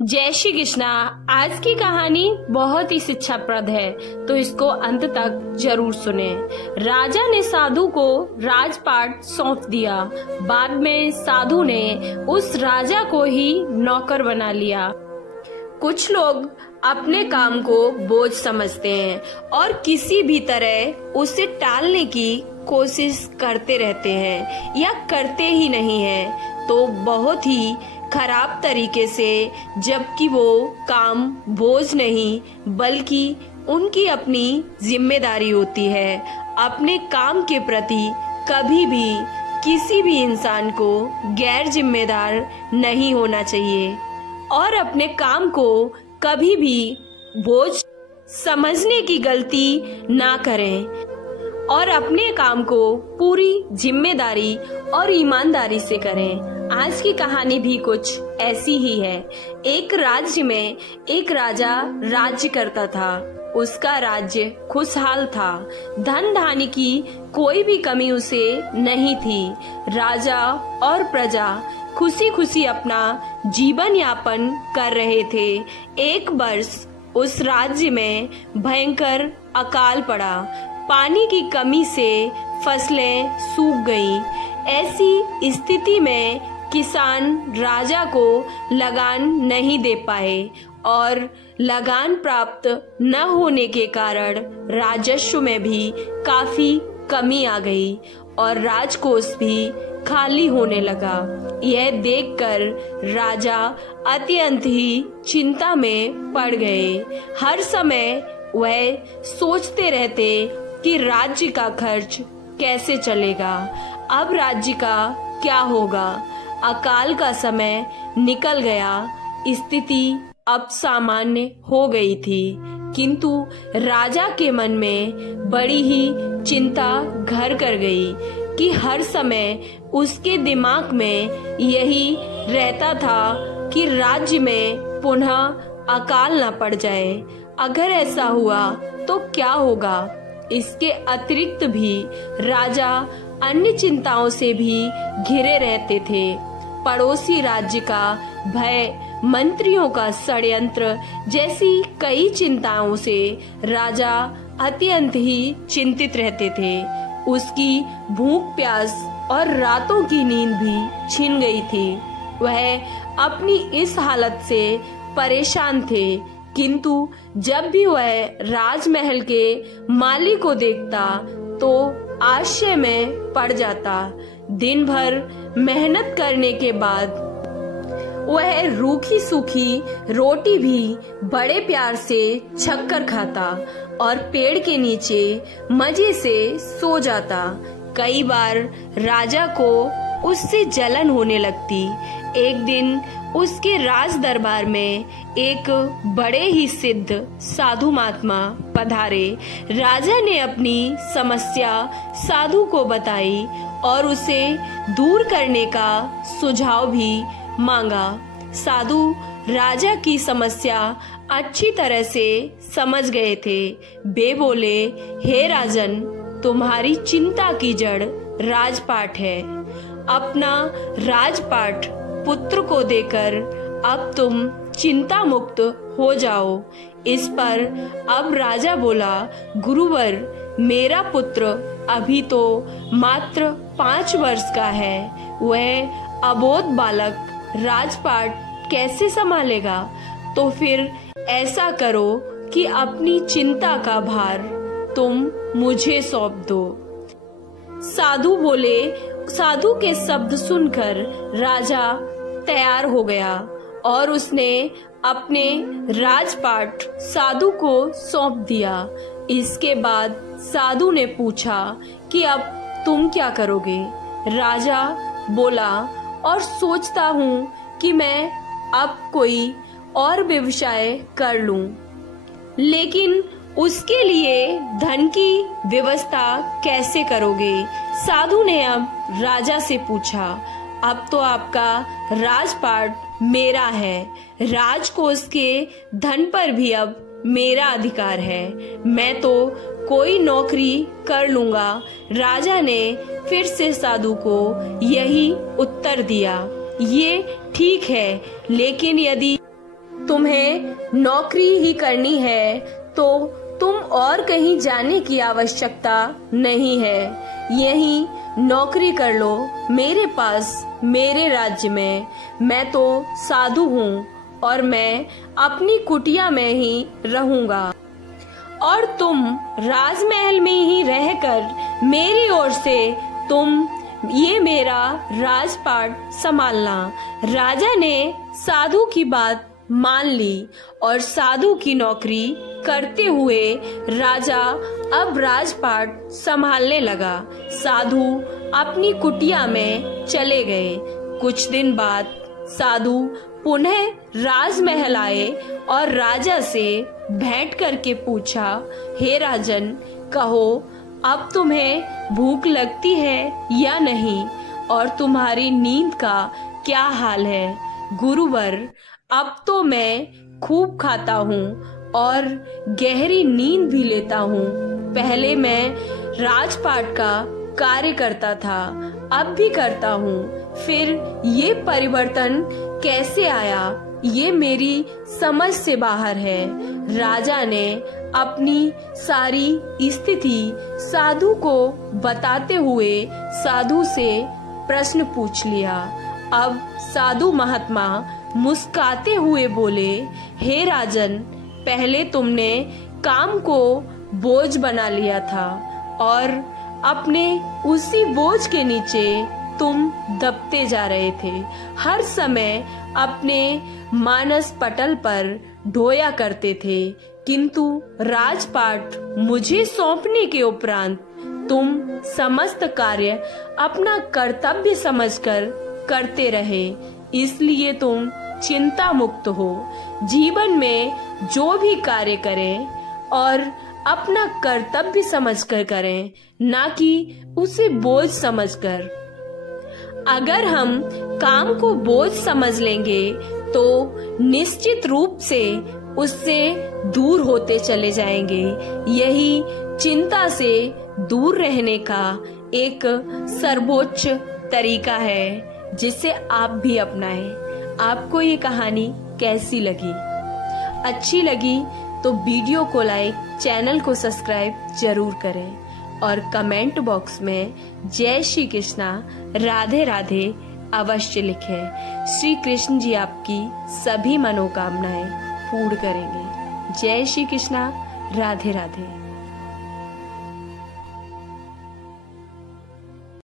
जय श्री कृष्णा। आज की कहानी बहुत ही शिक्षाप्रद है, तो इसको अंत तक जरूर सुने। राजा ने साधु को राजपाट सौंप दिया। बाद में साधु ने उस राजा को ही नौकर बना लिया। कुछ लोग अपने काम को बोझ समझते हैं और किसी भी तरह उसे टालने की कोशिश करते रहते हैं या करते ही नहीं हैं, तो बहुत ही खराब तरीके से, जबकि वो काम बोझ नहीं बल्कि उनकी अपनी जिम्मेदारी होती है। अपने काम के प्रति कभी भी किसी भी इंसान को गैर जिम्मेदार नहीं होना चाहिए और अपने काम को कभी भी बोझ समझने की गलती ना करें और अपने काम को पूरी जिम्मेदारी और ईमानदारी से करें। आज की कहानी भी कुछ ऐसी ही है। एक राज्य में एक राजा राज्य करता था। उसका राज्य खुशहाल था। धन धान्य की कोई भी कमी उसे नहीं थी। राजा और प्रजा खुशी खुशी अपना जीवन यापन कर रहे थे। एक वर्ष उस राज्य में भयंकर अकाल पड़ा। पानी की कमी से फसलें सूख गईं। ऐसी स्थिति में किसान राजा को लगान नहीं दे पाए और लगान प्राप्त न होने के कारण राजस्व में भी काफी कमी आ गई और राजकोष भी खाली होने लगा। यह देखकर राजा अत्यंत ही चिंता में पड़ गए। हर समय वह सोचते रहते कि राज्य का खर्च कैसे चलेगा, अब राज्य का क्या होगा। अकाल का समय निकल गया। स्थिति अब सामान्य हो गई थी, किंतु राजा के मन में बड़ी ही चिंता घर कर गई कि हर समय उसके दिमाग में यही रहता था कि राज्य में पुनः अकाल न पड़ जाए। अगर ऐसा हुआ तो क्या होगा। इसके अतिरिक्त भी राजा अन्य चिंताओं से भी घिरे रहते थे। पड़ोसी राज्य का भय, मंत्रियों का षड्यंत्र जैसी कई चिंताओं से राजा अत्यंत ही चिंतित रहते थे। उसकी भूख प्यास और रातों की नींद भी छिन गई थी। वह अपनी इस हालत से परेशान थे, किंतु जब भी वह राजमहल के माली को देखता तो आश्चर्य में पड़ जाता। दिन भर मेहनत करने के बाद वह रूखी सूखी रोटी भी बड़े प्यार से छककर खाता और पेड़ के नीचे मजे से सो जाता। कई बार राजा को उससे जलन होने लगती। एक दिन उसके राज दरबार में एक बड़े ही सिद्ध साधु महात्मा पधारे। राजा ने अपनी समस्या साधु को बताई और उसे दूर करने का सुझाव भी मांगा। साधु राजा की समस्या अच्छी तरह से समझ गए थे। वे बोले, हे राजन, तुम्हारी चिंता की जड़ राजपाट है। अपना राजपाट पुत्र को देकर अब तुम चिंता मुक्त हो जाओ। इस पर अब राजा बोला, गुरुवर, मेरा पुत्र अभी तो मात्र 5 वर्ष का है। वह अबोध बालक राजपाट कैसे संभालेगा। तो फिर ऐसा करो कि अपनी चिंता का भार तुम मुझे सौंप दो। साधु बोले। साधु के शब्द सुनकर राजा तैयार हो गया और उसने अपने राजपाट साधु को सौंप दिया। इसके बाद साधु ने पूछा कि अब तुम क्या करोगे। राजा बोला, और सोचता हूँ कि मैं अब कोई और व्यवसाय कर लूं, लेकिन उसके लिए धन की व्यवस्था कैसे करोगे। साधु ने अब राजा से पूछा, अब तो आपका राजपाट मेरा है। राजकोष के धन पर भी अब मेरा अधिकार है। मैं तो कोई नौकरी कर लूंगा। राजा ने फिर से साधु को यही उत्तर दिया। ये ठीक है, लेकिन यदि तुम्हें नौकरी ही करनी है तो तुम और कहीं जाने की आवश्यकता नहीं है। यही नौकरी कर लो मेरे पास, मेरे राज्य में। मैं तो साधु हूँ और मैं अपनी कुटिया में ही रहूंगा और तुम राजमहल में ही रहकर मेरी ओर से तुम ये मेरा राजपाट संभालना। राजा ने साधु की बात मान ली और साधु की नौकरी करते हुए राजा अब राजपाट संभालने लगा। साधु अपनी कुटिया में चले गए। कुछ दिन बाद साधु पुनः राजमहल आए और राजा से भेंट करके पूछा, हे राजन, कहो अब तुम्हें भूख लगती है या नहीं और तुम्हारी नींद का क्या हाल है? गुरुवर, अब तो मैं खूब खाता हूँ और गहरी नींद भी लेता हूँ। पहले मैं राजपाट का कार्य करता था, अब भी करता हूँ। फिर ये परिवर्तन कैसे आया, ये मेरी समझ से बाहर है। राजा ने अपनी सारी स्थिति साधु को बताते हुए साधु से प्रश्न पूछ लिया। अब साधु महात्मा मुस्कुराते हुए बोले, हे राजन, पहले तुमने काम को बोझ बना लिया था और अपने उसी बोझ के नीचे तुम दबते जा रहे थे। हर समय अपने मानस पटल पर ढोया करते थे, किंतु राजपाट मुझे सौंपने के उपरांत तुम समस्त कार्य अपना कर्तव्य समझकर करते रहे, इसलिए तुम चिंता मुक्त हो। जीवन में जो भी कार्य करें और अपना कर्तव्य समझकर करें, ना कि उसे बोझ समझकर। अगर हम काम को बोझ समझ लेंगे तो निश्चित रूप से उससे दूर होते चले जाएंगे। यही चिंता से दूर रहने का एक सर्वोच्च तरीका है, जिसे आप भी अपनाएं। आपको ये कहानी कैसी लगी? अच्छी लगी तो वीडियो को लाइक, चैनल को सब्सक्राइब जरूर करें और कमेंट बॉक्स में जय श्री कृष्णा, राधे राधे अवश्य लिखें। श्री कृष्ण जी आपकी सभी मनोकामनाएं पूर्ण करेंगे। जय श्री कृष्णा, राधे राधे।